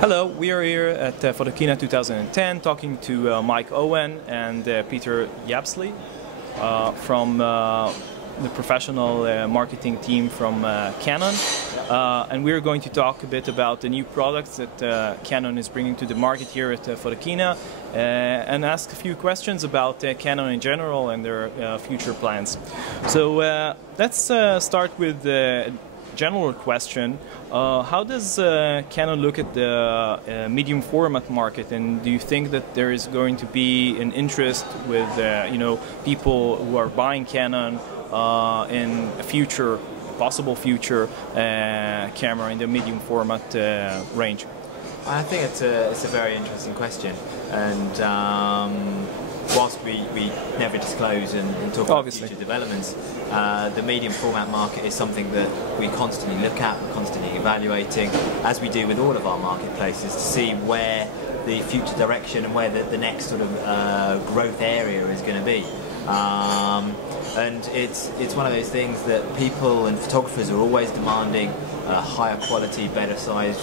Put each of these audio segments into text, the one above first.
Hello, we are here at Photokina 2010 talking to Mike Owen and Peter Yabsley from the professional marketing team from Canon. And we're going to talk a bit about the new products that Canon is bringing to the market here at Photokina and ask a few questions about Canon in general and their future plans. So let's start with the general question. How does Canon look at the medium format market, and do you think that there is going to be an interest with people who are buying Canon in a possible future camera in the medium format range? I think it's a very interesting question, and whilst we never disclose and talk about future developments, the medium format market is something that we constantly look at, we're constantly evaluating, as we do with all of our marketplaces, to see where the future direction and where the next sort of growth area is going to be. And it's one of those things that people and photographers are always demanding higher quality, better size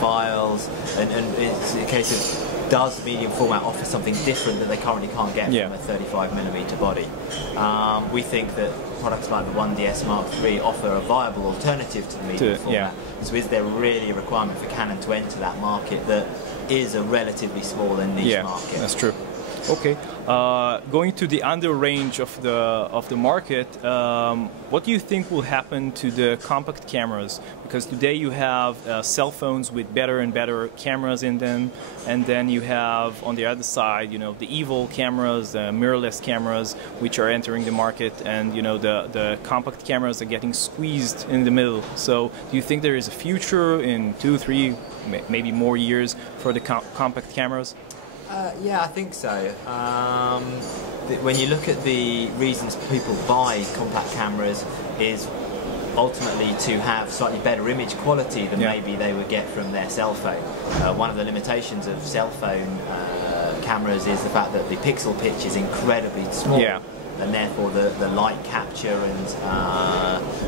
files, and it's a case of, does medium format offer something different that they currently can't get from a 35mm body? We think that products like the 1DS Mark III offer a viable alternative to the medium format. So is there really a requirement for Canon to enter that market that is a relatively small and niche market? That's true. Okay, going to the under range of the market, what do you think will happen to the compact cameras? Because today you have cell phones with better and better cameras in them, and then you have on the other side, the evil cameras, the mirrorless cameras, which are entering the market, and the compact cameras are getting squeezed in the middle. So, do you think there is a future in 2, 3, maybe more years for the compact cameras? Yeah, I think so. When you look at the reasons people buy compact cameras, is ultimately to have slightly better image quality than maybe they would get from their cell phone. One of the limitations of cell phone cameras is the fact that the pixel pitch is incredibly small. And therefore the light capture and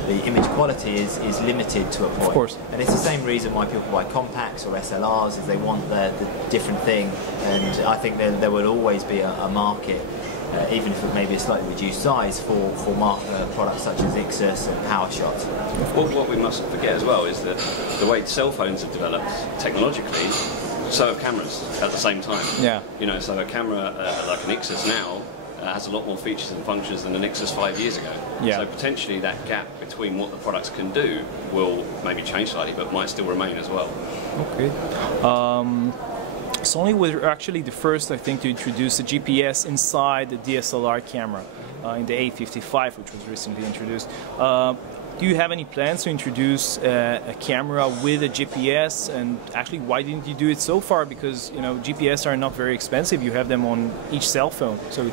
the image quality is limited to a point. Of course. And it's the same reason why people buy compacts or SLRs, is they want the different thing. And I think there will always be a market, even if it may be a slightly reduced size, for products such as Ixus and PowerShot. Well, what we mustn't forget as well is that the way cell phones have developed technologically, so have cameras at the same time. So a camera like an Ixus now has a lot more features and functions than an Ixus 5 years ago. So potentially that gap between what the products can do will maybe change slightly, but might still remain as well. Okay. Sony was actually the first, I think, to introduce a GPS inside the DSLR camera in the A55, which was recently introduced. Do you have any plans to introduce a camera with a GPS? And actually, why didn't you do it so far? Because GPS are not very expensive. You have them on each cell phone, so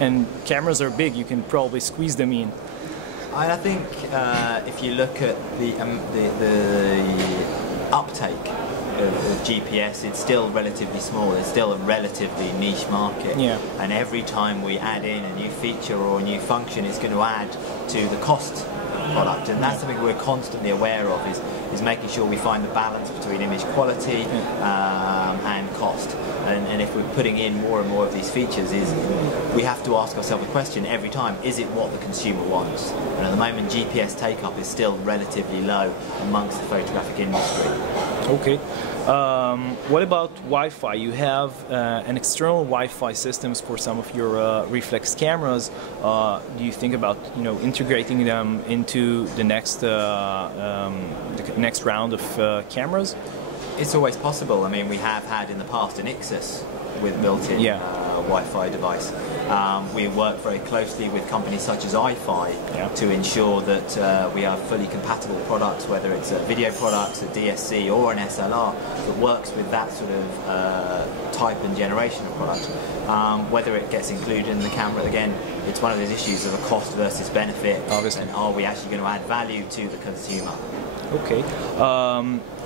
and cameras are big. You can probably squeeze them in. I think if you look at the uptake of GPS, it's still relatively small. It's still a relatively niche market. And every time we add in a new feature or a new function, it's going to add to the cost product, and that's something we're constantly aware of, is making sure we find the balance between image quality and cost. And if we're putting in more and more of these features, we have to ask ourselves a question every time: is it what the consumer wants? And at the moment, GPS take-up is still relatively low amongst the photographic industry. Okay. What about Wi-Fi? You have an external Wi-Fi systems for some of your reflex cameras. Do you think about integrating them into the next round of cameras? It's always possible. I mean, we have had in the past an Ixus with built-in Wi-Fi device. We work very closely with companies such as iFi to ensure that we have fully compatible products, whether it's a video products, a DSC or an SLR, that works with that sort of type and generation of product. Whether it gets included in the camera, again, it's one of those issues of a cost versus benefit. Obviously. And are we actually going to add value to the consumer? Okay.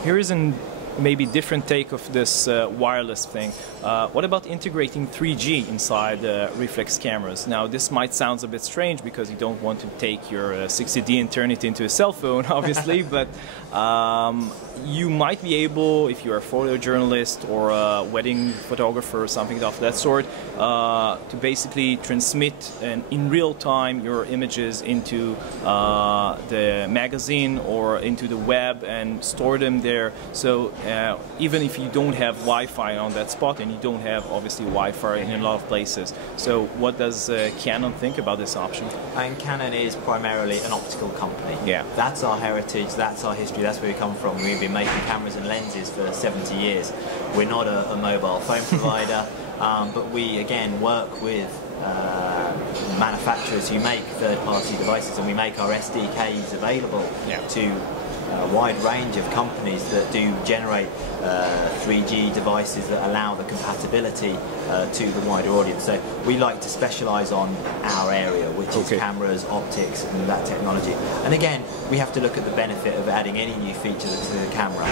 Here is an maybe different take of this wireless thing. What about integrating 3G inside reflex cameras? Now, this might sound a bit strange because you don't want to take your 60D and turn it into a cell phone, obviously, but you might be able, if you're a photojournalist or a wedding photographer or something of that sort, to basically transmit in real time your images into the magazine or into the web and store them there. So even if you don't have Wi-Fi on that spot, and you don't have obviously Wi-Fi in a lot of places. So what does Canon think about this option? And Canon is primarily an optical company. Yeah. That's our heritage, that's our history, that's where we come from. We've been making cameras and lenses for 70 years. We're not a mobile phone provider, but we again work with manufacturers who make third-party devices, and we make our SDKs available to a wide range of companies that do generate 3G devices that allow the compatibility to the wider audience. So we like to specialise on our area, which is cameras, optics, and that technology. And again, we have to look at the benefit of adding any new feature to the camera.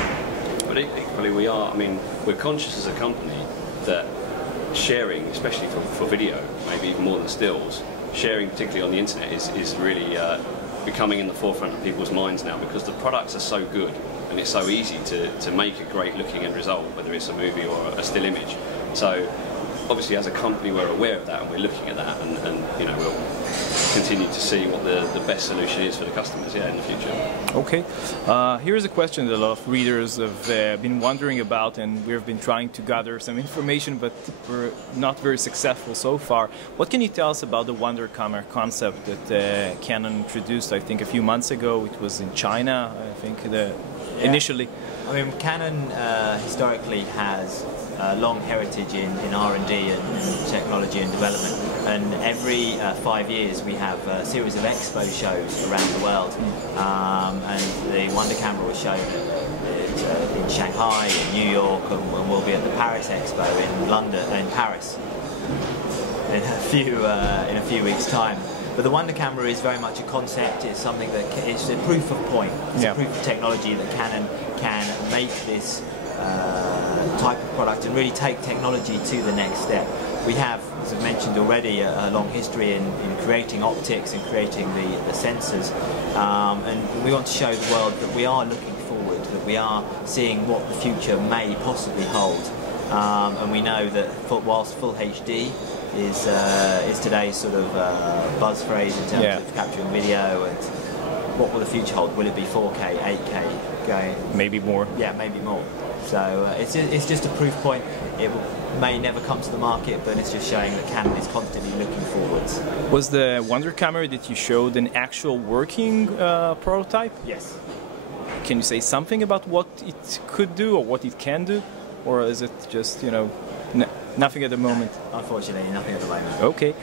But equally, we're conscious as a company that sharing, especially for video, maybe even more than stills, sharing particularly on the internet is really becoming in the forefront of people's minds now, because the products are so good and it's so easy to make a great looking end result, whether it's a movie or a still image. So obviously as a company we're aware of that and we're looking at that, and you know, we'll continue to see what the best solution is for the customers in the future. Okay, here's a question that a lot of readers have been wondering about, and we've been trying to gather some information, but we're not very successful so far. What can you tell us about the Wonder Camera concept that Canon introduced, I think, a few months ago? It was in China, I think, initially. I mean, Canon historically has a long heritage in R&D and technology and development, and every 5 years we have a series of expo shows around the world, and the Wonder Camera was shown in Shanghai, in New York, and we'll be at the Paris Expo in London, in Paris, in a few weeks' time. But the Wonder Camera is very much a concept. It's something that it's a proof of point. It's a proof of technology that Canon can make this type of product and really take technology to the next step. We have, as I've mentioned already, a long history in creating optics and creating the sensors, and we want to show the world that we are looking forward, that we are seeing what the future may possibly hold, and we know that whilst full HD is today's sort of buzz phrase in terms of capturing video, and what will the future hold? Will it be 4K, 8K, going? Maybe more. Yeah, maybe more. So it's just a proof point. It may never come to the market, but it's just showing that Canon is constantly looking forwards. Was the Wonder Camera that you showed an actual working prototype? Yes. Can you say something about what it could do or what it can do? Or is it just, you know, nothing at the moment? No, unfortunately, nothing at the moment. Okay.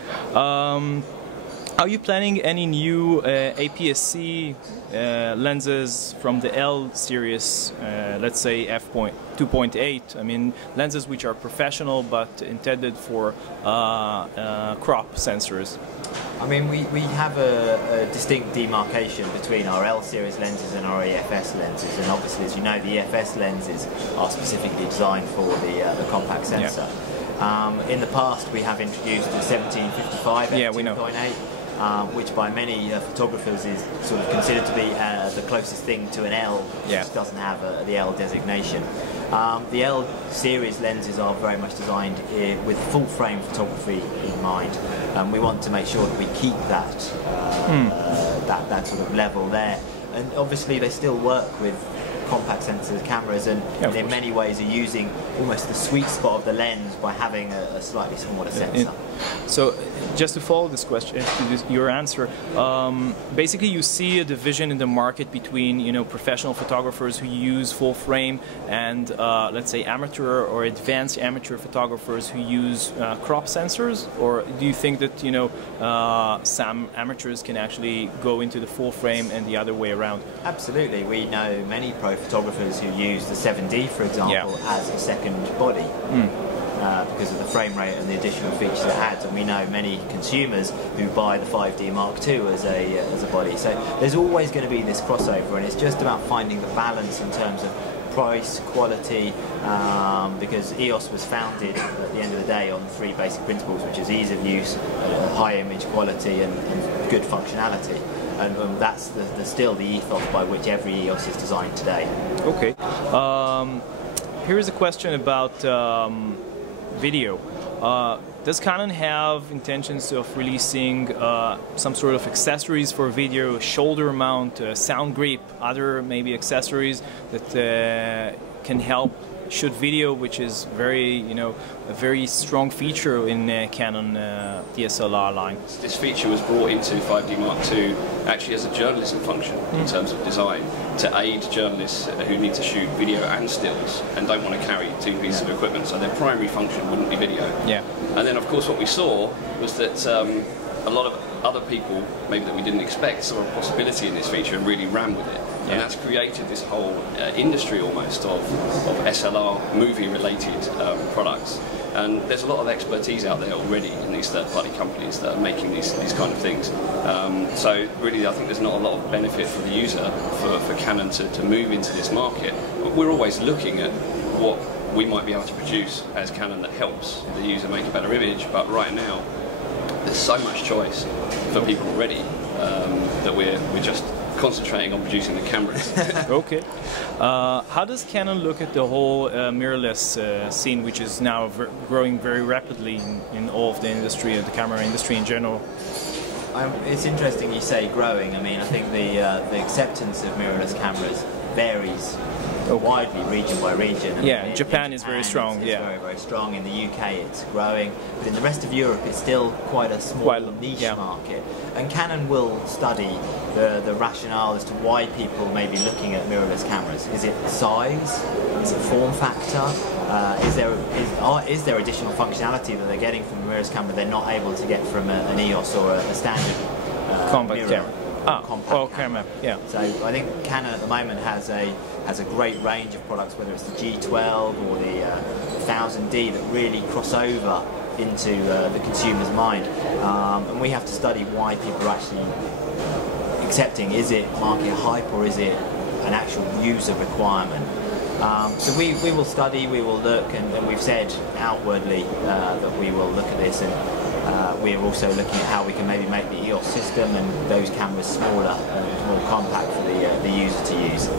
Are you planning any new APS-C lenses from the L series, let's say f2.8? I mean, lenses which are professional but intended for crop sensors. I mean, we have a distinct demarcation between our L series lenses and our EFS lenses, and obviously, as you know, the EFS lenses are specifically designed for the compact sensor. In the past, we have introduced the 1755 f2.8. Which by many photographers is sort of considered to be the closest thing to an L, which doesn't have the L designation. The L series lenses are very much designed with full frame photography in mind. We want to make sure that we keep that that sort of level there. And obviously they still work with compact sensors, cameras, and in many ways are using almost the sweet spot of the lens by having a slightly smaller sensor. So, just to follow this question, your answer, basically you see a division in the market between, you know, professional photographers who use full frame and let's say amateur or advanced amateur photographers who use crop sensors, or do you think that, you know, some amateurs can actually go into the full frame and the other way around? Absolutely. We know many pro photographers who use the 7D, for example, as a second body. Because of the frame rate and the additional features it adds, and we know many consumers who buy the 5D Mark II as a body. So there's always going to be this crossover, and it's just about finding the balance in terms of price, quality, because EOS was founded at the end of the day on 3 basic principles, which is ease of use, high image quality, and good functionality. And that's still the ethos by which every EOS is designed today. Okay. Here is a question about video. Does Canon have intentions of releasing some sort of accessories for video, shoulder mount, sound grip, other maybe accessories that can help shoot video, which is very, a very strong feature in Canon DSLR line? This feature was brought into 5D Mark II actually as a journalism function in terms of design, to aid journalists who need to shoot video and stills and don't want to carry 2 pieces of equipment, so their primary function wouldn't be video. Yeah. And then of course what we saw was that a lot of other people, maybe that we didn't expect, saw a possibility in this feature and really ran with it. And that's created this whole industry almost of SLR movie-related products. And there's a lot of expertise out there already in these third-party companies that are making these kind of things. So really, I think there's not a lot of benefit for the user for Canon to move into this market. But we're always looking at what we might be able to produce as Canon that helps the user make a better image. But right now, there's so much choice for people already that we're just concentrating on producing the cameras. Okay. How does Canon look at the whole mirrorless scene, which is now growing very rapidly in all of the industry, the camera industry in general? It's interesting you say growing. I mean, I think the acceptance of mirrorless cameras varies widely, region by region. And yeah, Japan is very strong. It's very, very strong. In the UK, it's growing, but in the rest of Europe, it's still quite a small niche market. And Canon will study the rationale as to why people may be looking at mirrorless cameras. Is it size? Is it form factor? Is there additional functionality that they're getting from a mirrorless camera they're not able to get from an EOS or a standard compact camera? Compact camera. Yeah. So I think Canon at the moment has a great range of products, whether it's the G12 or the 1000D, that really cross over into the consumer's mind, and we have to study why people are actually accepting. Is it market hype or is it an actual user requirement? So we will study, we will look, and we've said outwardly that we will look at this, and we're also looking at how we can maybe make the EOS system and those cameras smaller and more compact for the user to use.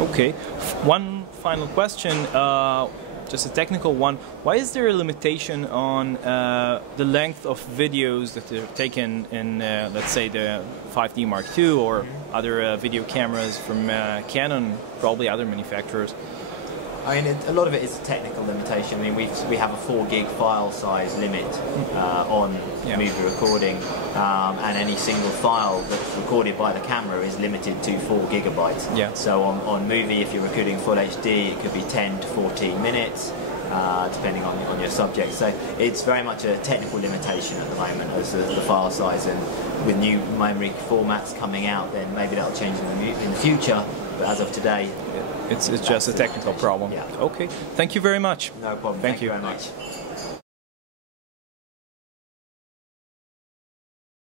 Okay. One final question, just a technical one. Why is there a limitation on the length of videos that are taken in, let's say, the 5D Mark II or other video cameras from Canon, probably other manufacturers? I mean, a lot of it is a technical limitation. I mean, we have a 4 gig file size limit on movie recording, and any single file that's recorded by the camera is limited to 4 gigabytes. Yeah. So on movie, if you're recording full HD, it could be 10 to 14 minutes, depending on your subject. So it's very much a technical limitation at the moment as the file size, and with new memory formats coming out, then maybe that'll change in the future. But as of today, it's just a technical problem. Yeah. Okay. Thank you very much. No problem. Thank you very much.